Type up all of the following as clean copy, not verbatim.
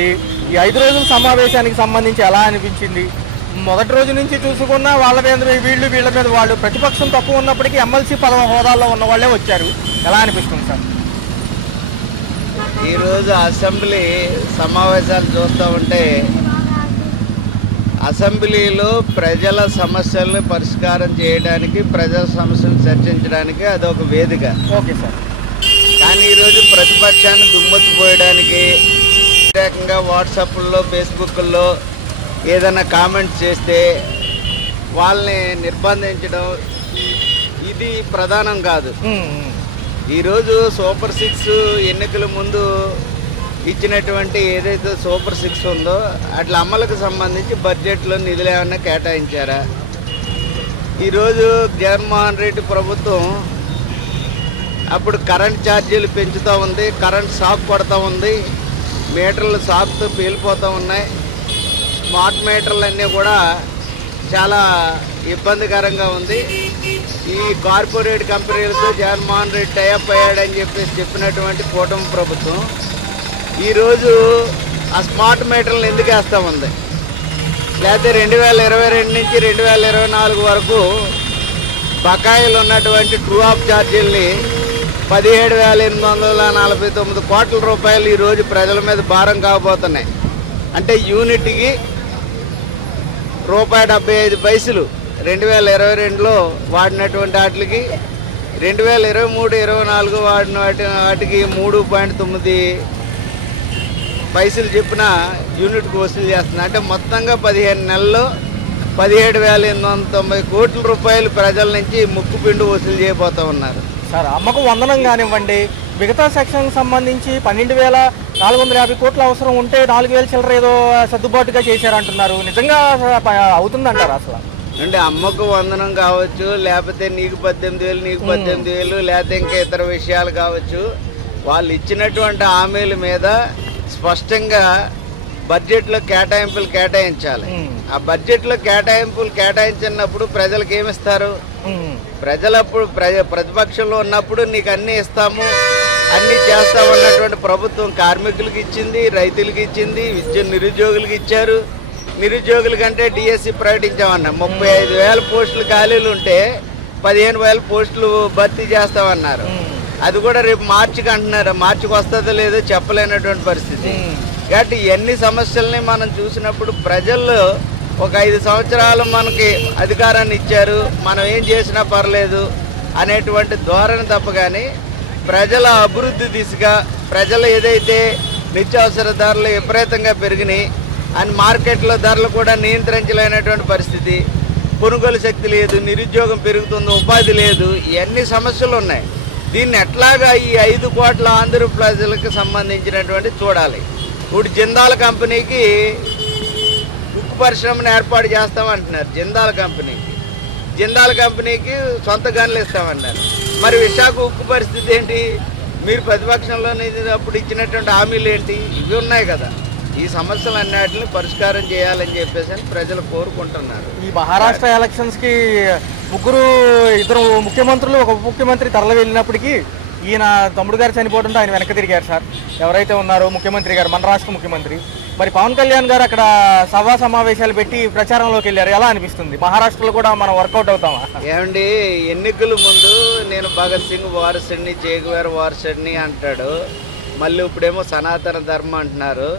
ఈ 5 రోజుల సమావేశానికి సంబంధించి ఎలా అనిపించింది? మొదటి రోజు నుంచి చూసుకున్నా వాళ్ళ మీద వీళ్ళ మీద వాళ్ళు ప్రతిపక్షం తక్కువ ఉన్నప్పటికీ ఎమ్మెల్సీ పదవ హోదాలో ఉన్న వాళ్ళే వచ్చారు. ఎలా అనిపిస్తుంది సార్? ఈరోజు అసెంబ్లీ సమావేశాలు చూస్తూ ఉంటే అసెంబ్లీలో ప్రజల సమస్యలను పరిష్కారం చేయడానికి, ప్రజల సమస్యలను చర్చించడానికి అదొక వేదిక. Okay sir. కానీ ఈరోజు ప్రతిపక్షాన్ని దుమ్మెత్తిపోయడానికి, ప్రత్యేకంగా వాట్సాప్లో, ఫేస్బుక్లో ఏదైనా కామెంట్స్ చేస్తే వాళ్ళని నిర్బంధించడం ఇది ప్రధానం కాదు. ఈరోజు సూపర్ 6 ఎన్నికల ముందు ఇచ్చినటువంటి ఏదైతే సూపర్ 6 ఉందో అట్లా అమలుకు సంబంధించి బడ్జెట్లో నిధులు ఏమన్నా కేటాయించారా? ఈరోజు జగన్మోహన్ రెడ్డి ప్రభుత్వం అప్పుడు కరెంట్ ఛార్జీలు పెంచుతూ ఉంది, కరెంట్ షాక్ కొడుతూ ఉంది, మీటర్లు షాక్తో పేలిపోతూ ఉన్నాయి. స్మార్ట్ మీటర్లు అన్నీ కూడా చాలా ఇబ్బందికరంగా ఉంది. ఈ కార్పొరేట్ కంపెనీలతో జగన్మోహన్ రెడ్డి టైఅప్ అయ్యాడని చెప్పినటువంటి కూటమి ప్రభుత్వం ఈరోజు ఆ స్మార్ట్ మీటర్లను ఎందుకు వేస్తూ ఉంది? లేకపోతే 2022 నుంచి 2024 వరకు బకాయిలు ఉన్నటువంటి ట్రూ ఆఫ్ ఛార్జీల్ని 17,849 కోట్ల రూపాయలు ఈరోజు ప్రజల మీద భారం కాబోతున్నాయి. అంటే యూనిట్కి ₹1.75 2022లో వాడినటువంటి వాటికి 2023-24 వాడిన వాటికి 3.9 పైసలు చెప్పిన యూనిట్కి వసూలు చేస్తుంది. అంటే మొత్తంగా 15 నెలల్లో 17,890 కోట్ల రూపాయలు ప్రజల నుంచి ముక్కుపిండి వసూలు చేయబోతూ ఉన్నారు. సార్, అమ్మకు వందనం కానివ్వండి, మిగతా సెక్షన్కి సంబంధించి 12,450 కోట్ల అవసరం ఉంటే 4,000 చిల్లర ఏదో సర్దుబాటుగా చేశారంటున్నారు. నిజంగా అవుతుందంటారు అసలు? అంటే అమ్మకు వందనం కావచ్చు, లేకపోతే నీకు 18,000 నీకు 18,000, లేకపోతే ఇంకా ఇతర విషయాలు కావచ్చు. వాళ్ళు ఇచ్చినటువంటి హామీల మీద స్పష్టంగా బడ్జెట్లో కేటాయింపులు కేటాయించాలి. ఆ బడ్జెట్లో కేటాయింపులు కేటాయించినప్పుడు ప్రజలకు ఏమిస్తారు? ప్రజలప్పుడు ప్రతిపక్షంలో ఉన్నప్పుడు నీకు అన్నీ ఇస్తాము, అన్నీ చేస్తామన్నటువంటి ప్రభుత్వం కార్మికులకు ఇచ్చింది, రైతులకు ఇచ్చింది, నిరుద్యోగులకు ఇచ్చారు. నిరుద్యోగుల కంటే డిఎస్సి ప్రకటించామన్నా 35,000 పోస్టులు ఖాళీలు ఉంటే 15,000 పోస్టులు భర్తీ చేస్తామన్నారు. అది కూడా రేపు మార్చికి అంటున్నారు. మార్చికి వస్తుందో లేదో చెప్పలేనటువంటి పరిస్థితి. కాబట్టి ఎన్ని సమస్యల్ని మనం చూసినప్పుడు ప్రజల్లో ఒక 5 సంవత్సరాలు మనకి అధికారాన్ని ఇచ్చారు, మనం ఏం చేసినా పర్లేదు అనేటువంటి ధోరణి తప్ప కానీ ప్రజల అభివృద్ధి దిశగా, ప్రజలు ఏదైతే నిత్యావసర ధరలు విపరీతంగా పెరిగినాయి అని మార్కెట్లో ధరలు కూడా నియంత్రించలేనటువంటి పరిస్థితి, కొనుగోలు శక్తి లేదు, నిరుద్యోగం పెరుగుతుంది, ఉపాధి లేదు, ఇవన్నీ సమస్యలు ఉన్నాయి. దీన్ని ఎట్లాగా ఈ 5 కోట్ల ఆంధ్ర ప్రజలకు సంబంధించినటువంటి చూడాలి. ఇప్పుడు జిందాల్ కంపెనీకి ఉక్కు పరిశ్రమను ఏర్పాటు చేస్తామంటున్నారు. జిందాల్ కంపెనీకి సొంత గన్లు ఇస్తామన్నారు. మరి విశాఖ ఉక్కు పరిస్థితి ఏంటి? మీరు ప్రతిపక్షంలో అప్పుడు ఇచ్చినటువంటి హామీలు ఏంటి? ఇవి ఉన్నాయి కదా. ఈ సమస్యలు అన్నిటిని పరిష్కారం చేయాలని చెప్పేసి ప్రజలు కోరుకుంటున్నారు. ఈ మహారాష్ట్ర ఎలక్షన్స్కి ఇద్దరు ముఖ్యమంత్రులు, ఒక ఉప ముఖ్యమంత్రి తరలి వెళ్ళినప్పటికీ ఈయన తమ్ముడు గారు చనిపోవడంతో ఆయన వెనక్కి తిరిగారు సార్. ఎవరైతే ఉన్నారో ముఖ్యమంత్రి గారు, మన రాష్ట్ర ముఖ్యమంత్రి. మరి పవన్ కళ్యాణ్ గారు అక్కడ సమావేశాలు పెట్టి ప్రచారంలోకి వెళ్ళారు. ఎలా అనిపిస్తుంది? మహారాష్ట్రలో కూడా మనం వర్కౌట్ అవుతామా? ఏమండి, ఎన్నికల ముందు నేను భగత్ సింగ్ వారసుడిని, చేగువేర వారసుడిని అంటాడు. మళ్ళీ ఇప్పుడేమో సనాతన ధర్మం అంటున్నారు.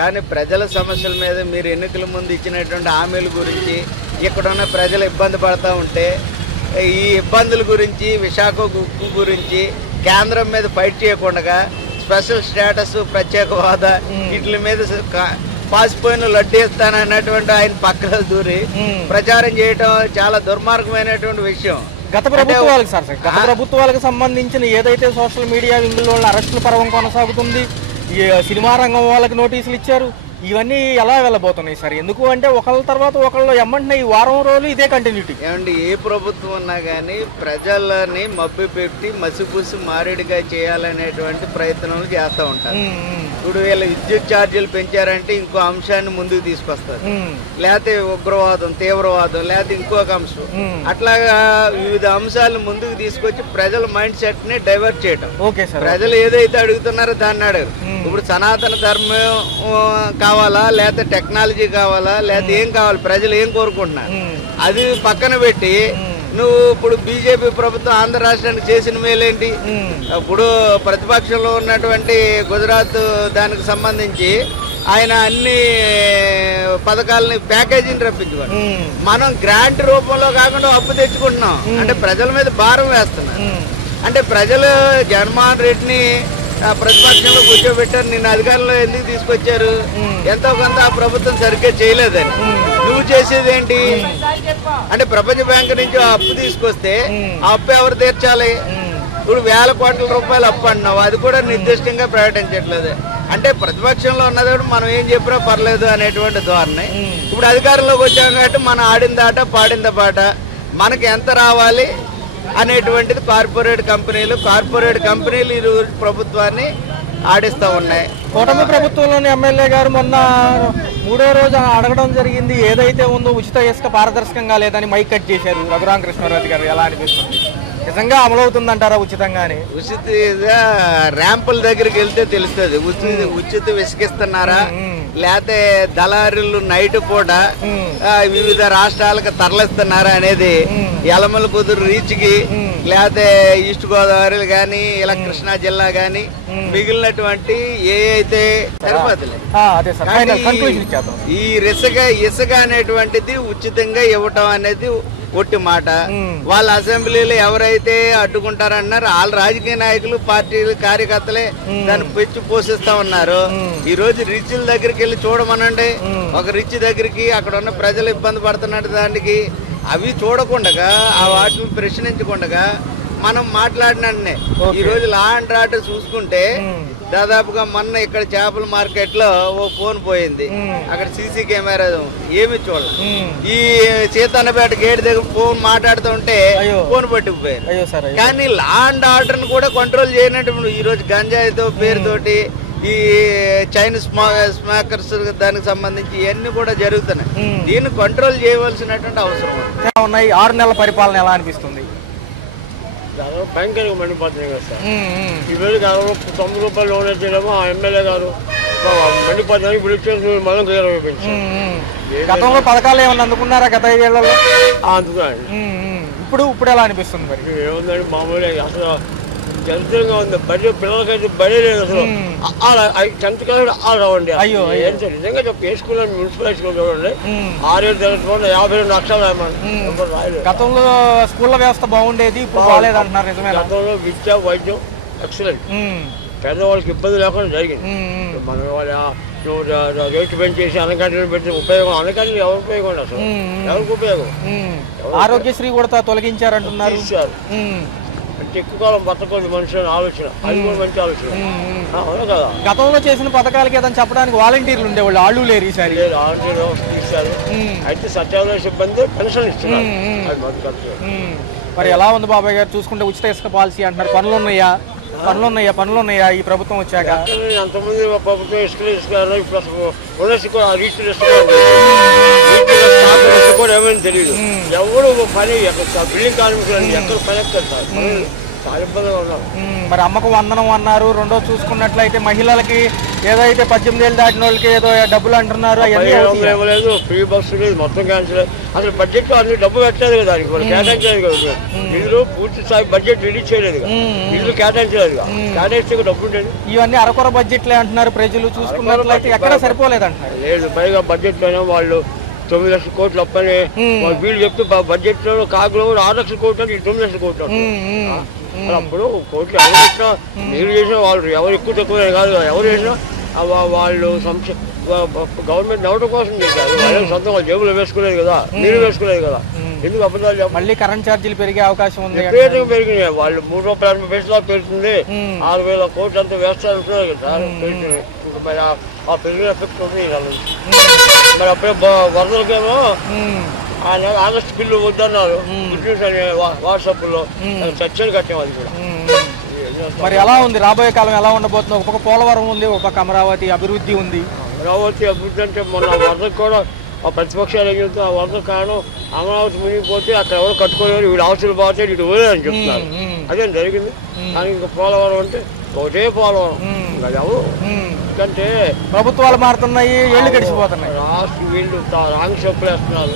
కానీ ప్రజల సమస్యల మీద మీరు ఎన్నికల ముందు ఇచ్చినటువంటి హామీల గురించి, ఇక్కడున్న ప్రజలు ఇబ్బంది పడుతూ ఉంటే ఈ ఇబ్బందుల గురించి, విశాఖ ఉక్కు గురించి కేంద్రం మీద ఫైట్ చేయకుండా స్పెషల్ స్టేటస్, ప్రత్యేక హోదా వీటి మీద పాసిపోయిన లడ్డు ఇస్తానన్నటువంటి ఆయన పక్కన దూరి ప్రచారం చేయటం చాలా దుర్మార్గమైనటువంటి విషయం. గత ప్రభుత్వాలకు సంబంధించిన ఏదైతే సోషల్ మీడియా ఇందులో అరెస్టుల పర్వం కొనసాగుతుంది, ఈ సినిమా రంగం వాళ్ళకి నోటీసులు ఇచ్చారు, ఇవన్నీ ఎలా వెళ్ళబోతున్నాయి సార్? ఎందుకు అంటే ఒకళ్ళ తర్వాత ఒకళ్ళు ఎమ్మంటున్నాయి, ఈ వారం రోజులు ఇదే కంటిన్యూటీ. ఏమండి, ఏ ప్రభుత్వం ఉన్నా కానీ ప్రజలని మభ్యపెట్టి మసిపూసి మారేడుగా చేయాలనేటువంటి ప్రయత్నాలు చేస్తూ ఉంటారు. ఇప్పుడు వీళ్ళ విద్యుత్ ఛార్జీలు పెంచారంటే ఇంకో అంశాన్ని ముందుకు తీసుకొస్తారు, లేకపోతే ఉగ్రవాదం, తీవ్రవాదం, లేకపోతే ఇంకొక అంశం, అట్లాగా వివిధ అంశాలను ముందుకు తీసుకొచ్చి ప్రజల మైండ్ సెట్ ని డైవర్ట్ చేయడం. ప్రజలు ఏదైతే అడుగుతున్నారో దాన్ని అడగరు. ఇప్పుడు సనాతన ధర్మం కావాలా, లేకపోతే టెక్నాలజీ కావాలా, లేకపోతే ఏం కావాలి, ప్రజలు ఏం కోరుకుంటున్నారు అది పక్కన పెట్టి నువ్వు ఇప్పుడు బీజేపీ ప్రభుత్వం ఆంధ్ర రాష్ట్రానికి చేసిన మేలేంటి? ఇప్పుడు ప్రతిపక్షంలో ఉన్నటువంటి గుజరాత్ దానికి సంబంధించి ఆయన అన్ని పథకాలని ప్యాకేజీని రప్పించుకోండి. మనం గ్రాంట్ రూపంలో కాకుండా అప్పు తెచ్చుకుంటున్నాం అంటే ప్రజల మీద భారం వేస్తున్నాం. అంటే ప్రజలు జగన్మోహన్ రెడ్డిని ప్రతిపక్షంలో కూర్చోబెట్టారు, నిన్న అధికారంలో ఎందుకు తీసుకొచ్చారు? ఎంతో కొంత ఆ ప్రభుత్వం సరిగ్గా చేయలేదని. నువ్వు చేసేది ఏంటి అంటే ప్రపంచ బ్యాంక్ నుంచి అప్పు తీసుకొస్తే ఆ అప్పు ఎవరు తీర్చాలి? ఇప్పుడు వేల కోట్ల రూపాయలు అప్పు అంటున్నావు, అది కూడా నిర్దిష్టంగా ప్రకటించట్లేదు. అంటే ప్రతిపక్షంలో ఉన్నది మనం ఏం చెప్పినా పర్లేదు అనేటువంటి ధోరణి. ఇప్పుడు అధికారంలోకి వచ్చాం కాబట్టి మనం ఆడింది ఆట పాడింది పాట, మనకి ఎంత రావాలి అనేటువంటిది కార్పొరేట్ కంపెనీలు ఈ రోజు ప్రభుత్వాన్ని ఆడిస్తూ ఉన్నాయి. కూటమి ప్రభుత్వంలోని ఎమ్మెల్యే గారు మొన్న 3వ రోజు అడగడం జరిగింది, ఏదైతే ఉందో ఉచిత ఇసుక పారదర్శకంగా లేదని మైక్ కట్ చేశారు రఘురామకృష్ణారెడ్డి గారు. ఎలా అనిపిస్తుంది? నిజంగా అమలవుతుందంటారా ఉచితంగానే? ఉచిత ర్యాంపుల దగ్గరికి వెళ్తే తెలుస్తుంది ఉచిత ఇసుకిస్తున్నారా, లేకపోతే దళారులు నైట్ పూట వివిధ రాష్ట్రాలకు తరలిస్తున్నారా అనేది యలమల కుదురు రీచ్ కి, లేకపోతే ఈస్ట్ గోదావరి కానీ ఇలా కృష్ణా జిల్లా కానీ మిగిలినటువంటి ఏ అయితే సరిపోతుంది. ఈ ఇసుక అనేటువంటిది ఉచితంగా ఇవ్వటం అనేది ఒట్టి మాట. వాళ్ళ అసెంబ్లీలో ఎవరైతే అడ్డుకుంటారన్నారు వాళ్ళ రాజకీయ నాయకులు, పార్టీలు, కార్యకర్తలే దాన్ని పెంచి పోషిస్తా ఉన్నారు. ఈ రోజు రిచ్ల దగ్గరికి వెళ్ళి చూడమనండి, ఒక రిచ్ దగ్గరికి అక్కడ ఉన్న ప్రజలు ఇబ్బంది పడుతున్నట్టు దానికి అవి చూడకుండా ఆ వాటిని ప్రశ్నించకుండా మనం మాట్లాడినన్నే. ఈ రోజు లా అండ్ ఆర్డర్ చూసుకుంటే దాదాపుగా మొన్న ఇక్కడ చేపల మార్కెట్ లో ఓ ఫోన్ పోయింది, అక్కడ సీసీ కెమెరా ఏమి చూడాలి. ఈ సీతన్నపేట గేట్ దగ్గర ఫోన్ మాట్లాడుతుంటే ఫోన్ పట్టుకుపోయారు. కానీ లా అండ్ ఆర్డర్ ను కూడా కంట్రోల్ చేయనట్టు ఈ రోజు గంజాయితో పేరుతోటి ఈ చైన్ స్మాకర్స్ దానికి సంబంధించి ఇవన్నీ కూడా జరుగుతున్నాయి. దీన్ని కంట్రోల్ చేయవలసినటువంటి అవసరం ఉన్నాయి. 6 నెలల పరిపాలన ఎలా అనిపిస్తుంది? భయంకరంగా మండిపోతున్నాయి కదా సార్. ఈ రోజు 90 రూపాయలు లోన్ వచ్చేమో ఆ ఎమ్మెల్యే గారు మండిపోతున్నాయి. ఇప్పుడు వచ్చేసి మనం గతంలో పథకాలు ఏమన్నా అందుకున్నారా గత 5 ఏళ్లలో? అందుకున్నాను. ఇప్పుడు ఎలా అనిపిస్తుంది? మరి ఏముందండి, మామూలుగా అసలు దరిద్రంగా ఉంది. బడి పిల్లలకైతే బడి లేదు అసలు. 10th క్లాస్ రావండి. నిజంగా చెప్పి ఏ స్కూల్ మున్సిపల్ హై స్కూల్ చూడండి, 6 ఏళ్ళు తెలుసుకోండి 52 లక్షలు రాయమని. గతంలో స్కూళ్ళ వ్యవస్థ బాగుండేది, ఇప్పుడు బాగాలేదు అంటున్నారు. నిజమే. గతంలో విద్య, వైద్యం ఎక్సలెంట్, పేదవాళ్ళకి ఇబ్బంది లేకుండా జరిగింది. మన వాళ్ళ రేట్లు పెంచేసి అనకాటలు పెట్టి ఉపయోగం, అనకాటలు ఎవరు ఉపయోగం అసలు ఎవరికి ఉపయోగం? ఆరోగ్యశ్రీ కూడా తొలగించారంటున్నారు. అంటే ఎక్కువ కాలం బతకూడదు మనిషి ఆలోచన, అది కూడా మంచి ఆలోచన. అవును కదా. గతంలో చేసిన పథకాలకి ఏదైనా చెప్పడానికి వాలంటీర్లు ఉండేవాళ్ళు, వాళ్ళు లేరు ఈసారి. వాలంటీర్ వ్యవస్థ తీశారు. అయితే సచివాలయ సిబ్బంది పెన్షన్ ఇస్తున్నారు. అది మొదటి. మరి ఎలా ఉంది బాబాయ్ గారు చూసుకుంటే ఉచిత ఇసుక పాలసీ అంటున్నారు, పనులు ఉన్నాయా ఈ ప్రభుత్వం వచ్చాక? అంతమంది ప్రభుత్వం ఇసుకలు ఇప్పుడు కూడా రీచ్ కూడా ఏమైనా తెలియదు. ఎవరు పని బిల్డింగ్ కార్మికులు ఎక్కడ పని ఎక్కడతారు, చాలా ఇబ్బందిగా ఉన్నారు. మరి అమ్మకు వందనం అన్నారు. రెండో చూసుకున్నట్లయితే మహిళలకి ఏదైతే 18 ఏళ్ళు దాటిన వాళ్ళకి ఏదో డబ్బులు అంటున్నారు, ఇవ్వలేదు. ఫ్రీ బస్సు లేదు, మొత్తం క్యాన్సిల్. అసలు బడ్జెట్ లో అన్ని డబ్బు పెట్టలేదు కదా, దానికి కేటాయించలేదు కదా. నిధులు పూర్తి స్థాయి బడ్జెట్ రిలీజ్ చేయలేదు కదా, నిధులు కేటాయించలేదు కదా, కేటాయిస్తే డబ్బు ఉండేది. ఇవన్నీ అరకొర బడ్జెట్లే అంటున్నారు ప్రజలు. చూసుకున్నట్లయితే ఎక్కడ సరిపోలేదు అంటున్నారు. లేదు, పైగా బడ్జెట్ లోనే వాళ్ళు 9 లక్షల కోట్లు అప్పని వీళ్ళు చెప్తే బడ్జెట్ లో కాకులో 6 లక్షల కోట్లు అంటే 9 లక్షల కోట్లు. అప్పుడు కోట్లు ఎవరు చేసినా మీరు చేసినా వాళ్ళు ఎవరు ఎక్కువ తక్కువ కాదు, ఎవరు చేసినా వాళ్ళు గవర్నమెంట్ నవ్వటం కోసం చేశారు. వాళ్ళు సొంతం వాళ్ళు జేబులో వేసుకోలేదు కదా, మీరు వేసుకోలేదు కదా. ఎందుకు అబద్ధాలు చెప్పాలి? మళ్ళీ కరెంట్ ఛార్జీలు పెరిగే అవకాశం ఉంది విపరీతంగా పెరిగినాయి. వాళ్ళు 3 రూపాయల 80 పైసలా పెరుగుతుంది, 6,000 కోట్లు అంతా వేస్తారు అంటున్నారు కదా సార్. ఇప్పుడు మరి ఆ పెరిగిన ఎఫెక్ట్ ఉంది ఇలా నుంచి. మరి అప్పుడే వరదలకేమో ఆయన ఆగస్టు బిల్లు వద్దన్నారు, వాట్సాప్ లో చర్చలు కట్టాం. అది కూడా మరి ఎలా ఉంది రాబోయే కాలం ఎలా ఉండబోతుంది? ఒక పక్క పోలవరం ఉంది, ఒక పక్క అమరావతి అభివృద్ధి ఉంది. అమరావతి అభివృద్ధి అంటే మొన్న వరదకు కూడా ఆ ప్రతిపక్షాలు ఏం చెప్తారు, ఆ వరద కారణం అమరావతి మునిగిపోతే అక్కడ ఎవరు కట్టుకోలేరు, వీడు అవసరం పోతే ఇటు పోలేదని చెప్తున్నారు. అదేం జరిగింది. కానీ ఇంకా పోలవరం అంటే ఒకటే పోలవరం, అది ఎవరు ఎందుకంటే ప్రభుత్వాలు మారుతున్నాయి, ఏళ్ళు గడిచిపోతున్నాయి. రాష్ట్ర వీళ్ళు రాంగ్ చెప్పులు వేస్తున్నారు.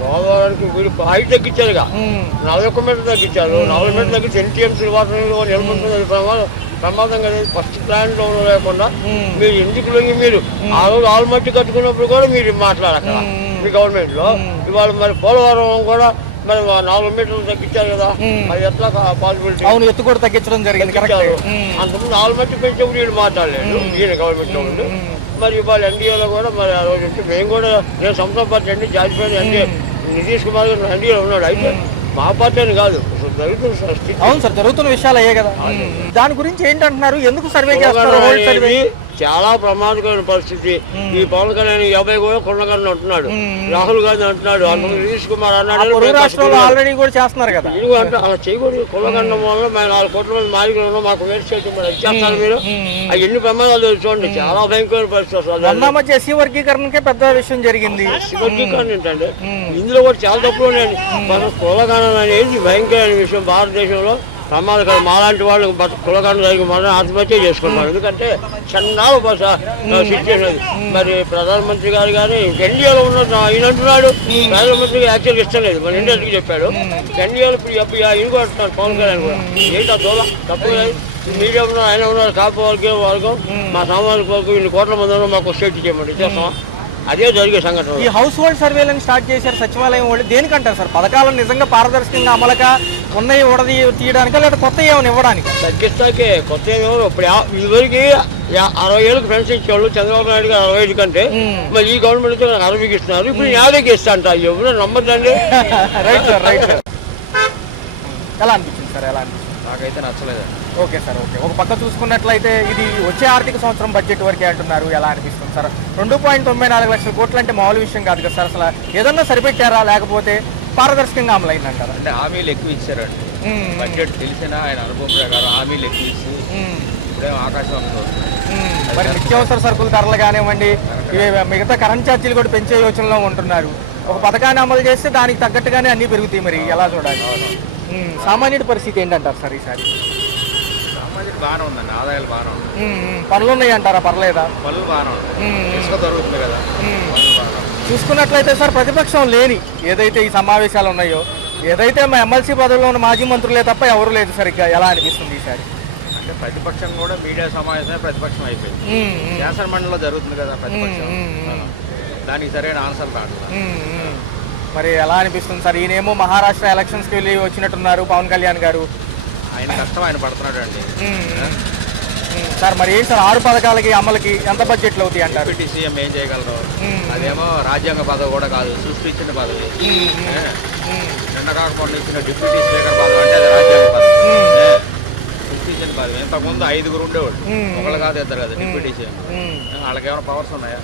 పోలవరానికి వీళ్ళు హైట్ తగ్గించారుగా, 41 మీటర్ తగ్గించారు. 40 మీటర్ తగ్గించి NTMC వాటర్లో నిలబడుతుంది. ప్రమాదంగా ఫస్ట్ ప్లాన్ లో లేకుండా మీరు ఎందుకు లొంగి మీరు ఆ రోజు ఆల్మట్టి కట్టుకున్నప్పుడు కూడా మీరు మాట్లాడక మీ గవర్నమెంట్ లో. ఇవాళ మరి పోలవరం కూడా మరి 4 మీటర్లు తగ్గించారు కదా, అది ఎట్లా పాసిబిలిటీ? అవును, ఎత్తు కూడా తగ్గించడం జరిగింది. అంతకుముందు ఆల్మట్టి పెంచేప్పుడు వీళ్ళు మాట్లాడలేదు ఈయన గవర్నమెంట్ లో ఉండి. మరి ఇవాళ ఎన్డీఏలో కూడా మరి ఆ రోజు ఉంటే మేము కూడా, నేను సంస్థ పార్టీ అండి జాతిపేట ఎన్డీఏ నితీష్ కుమార్ గారు ఎన్డీఏలో ఉన్నాడు. అయితే మా పార్టీ అని కాదు, అవును సార్, జరుగుతున్న విషయాలు అయ్యే కదా. దాని గురించి ఏంటంటున్నారు, ఎందుకు సర్వే చేస్తారు? చాలా ప్రమాదకరమైన పరిస్థితి. ఈ పవన్ కళ్యాణ్ 50 కూడా కొండగానే అంటున్నాడు, రాహుల్ గాంధీ అంటున్నాడు, నితీష్ కుమార్ అన్నాడు. రాష్ట్రంలో ఆల్రెడీ కూడా చేస్తున్నారు కదా. ఇది అంటే అలా చేయకూడదు. కులగండం వల్ల మేము 4 కోట్ల మంది మాలికలు మాకు వేస్ట్ చేయడం మరి ఇచ్చేస్తారు మీరు. అవి ఎన్ని ప్రమాదాలు తెలుసుకోండి, చాలా భయంకరమైన పరిస్థితి. మధ్య ఎస్సీ వర్గీకరణకే పెద్ద విషయం జరిగింది. వర్గీకరణ ఏంటంటే ఇందులో కూడా చాలా తప్పులు ఉన్నాయండి. మన కులగణన అనేది భయంకరమైన విషయం. భారతదేశంలో ప్రమాదకరం. మాలాంటి వాళ్ళు కులగణన జరిగి మనం ఆత్మహత్య చేసుకుంటారు. ఎందుకంటే చన్నాలు సిచ్యువేషన్. మరి ప్రధానమంత్రి గారు కానీ ఎన్డీఏలో ఉన్న ఆయన అంటున్నాడు, ప్రధానమంత్రికి యాక్చువల్గా ఇష్టం లేదు, మన ఇండియాకి చెప్పాడు. ఎన్డీఏలో ఇప్పుడు ఈయన కూడా అంటున్నాడు పవన్ కళ్యాణ్ కూడా. ఏంటి ఆ దోళ తప్పు లేదు. మీడియా ఉన్నారు, ఆయన ఉన్నారు, కాపు వర్గం మా సామాజిక వర్గం 2 కోట్ల మంది ఉన్నారు, మాకు స్టేట్ చేయమండి చేస్తాం. అదే జరిగే సంఘటన. ఈ హౌస్ హోల్డ్ సర్వేలను స్టార్ట్ చేశారు సచివాలయం వాళ్ళు. దేనికంటారు సార్? పథకాలను నిజంగా పారదర్శకంగా అమలుగా ఉన్నాయి ఉడది తీయడానికా లేదా కొత్త ఏమైనా ఇవ్వడానికి? తగ్గిస్తాకే కొత్త ఏమో. ఇప్పుడు ఇదివరకు 60 ఏళ్ళకి పెన్షన్ ఇచ్చేవాళ్ళు చంద్రబాబు నాయుడు గారు 65 కంటే, మరి ఈ గవర్నమెంట్ 60కి ఇస్తున్నారు. ఇప్పుడు 50కి ఇస్తా అంట. ఎవరు నమ్మద్దండి. Right sir, right sir. ఎలా అనిపించింది సార్? ఎలా అనిపించింది? నాకైతే నచ్చలేదు. Okay sir, okay. ఒక పక్క చూసుకున్నట్లయితే ఇది వచ్చే ఆర్థిక సంవత్సరం బడ్జెట్ వరకే అంటున్నారు. ఎలా అనిపిస్తుంది సార్? 2.94 లక్షల కోట్లు అంటే మామూలు విషయం కాదు కదా సార్. అసలు ఏదన్నా సరిపెట్టారా లేకపోతే పారదర్శకంగా అమలైందంటారా? అంటే హామీలు ఎక్కువ ఇచ్చారండి. బడ్జెట్ తెలిసిన ఆయన అనుభవం ప్రకారం హామీలు ఎక్కువ ఇచ్చి ఇప్పుడే ఆకాశం. మరి నిత్యావసర సరుకుల ధరలు కానివ్వండి, మిగతా కరెంట్ ఛార్జీలు కూడా పెంచే యోచనలో ఉంటున్నారు. ఒక పథకాన్ని అమలు చేస్తే దానికి తగ్గట్టుగానే అన్ని పెరుగుతాయి. మరి ఎలా చూడాలి? సామాన్యుడి పరిస్థితి ఏంటంటారు సార్ ఈసారి? సామాన్యుడు బాగానే ఉందండి, ఆదాయాలు బాగానే ఉన్నాయి. పనులు ఉన్నాయి అంటారా? పర్లేదా? పనులు బాగానే ఉన్నాయి, ఇసుక దొరుకుతుంది కదా. చూసుకున్నట్లయితే సార్, ప్రతిపక్షం లేని ఏదైతే ఈ సమావేశాలు ఉన్నాయో, ఏదైతే మా ఎమ్మెల్సీ పదవిలో ఉన్న మాజీ మంత్రులే తప్ప ఎవరు లేదు సరిగ్గా. ఎలా అనిపిస్తుంది ఈసారి? అంటే ప్రతిపక్షం కూడా మీడియా సమావేశమే ప్రతిపక్షం అయిపోయింది. శాసన మండలిలో జరుగుతుంది కదా ప్రతిపక్షం, దానికి సరైన ఆన్సర్ రావట్లేదు. మరి ఎలా అనిపిస్తుంది సార్? ఈయనేమో మహారాష్ట్ర ఎలక్షన్స్కి వెళ్ళి వచ్చినట్టున్నారు పవన్ కళ్యాణ్ గారు. ఆయన కష్టం ఆయన పడుతున్నాడు అండి సార్. మరి ఏంటి సార్ 6 పథకాలకి అమలుకి ఎంత బడ్జెట్లు అవుతాయి అంటారు? డిప్యూటీ సీఎం ఏం చేయగలరు? అదేమో రాజ్యాంగ పదవి కూడా కాదు, సృష్టించిన పదవి. నిన్న కాకపోతే ఇచ్చిన డిప్యూటీ స్పీకర్ పదవి అంటే అది రాజ్యాంగ పదవి, సృష్టించిన పదవి. ఇంతకుముందు 5 ఉండేవాడు, ఒకళ్ళు కాదు, 2 కాదు డిప్యూటీ సీఎం. వాళ్ళకి ఏమైనా పవర్స్ ఉన్నాయా?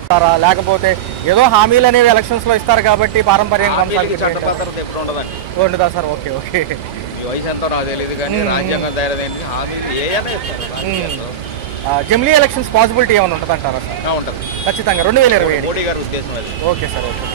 లేకపోతే ఏదో హామీలు అనేవి ఎలక్షన్స్ లో ఇస్తారు కాబట్టి పారంపర్యంగా చట్టభద్రత ఎప్పుడు ఉండదండి. ఉండదా సార్? Okay, okay. ఈ వయసు ఎంతో నాకు తెలియదు కానీ రాజ్యాంగం ధైర్యం ఏంటి, హామీలు ఏమైనా ఇస్తారు. జమిలీ ఎలక్షన్స్ పాసిబిలిటీ ఏమైనా ఉంటుంది అంటారా సార్? ఉంటుంది ఖచ్చితంగా 2020 మోడీ గారి ఉద్దేశం అది. Okay sir, okay.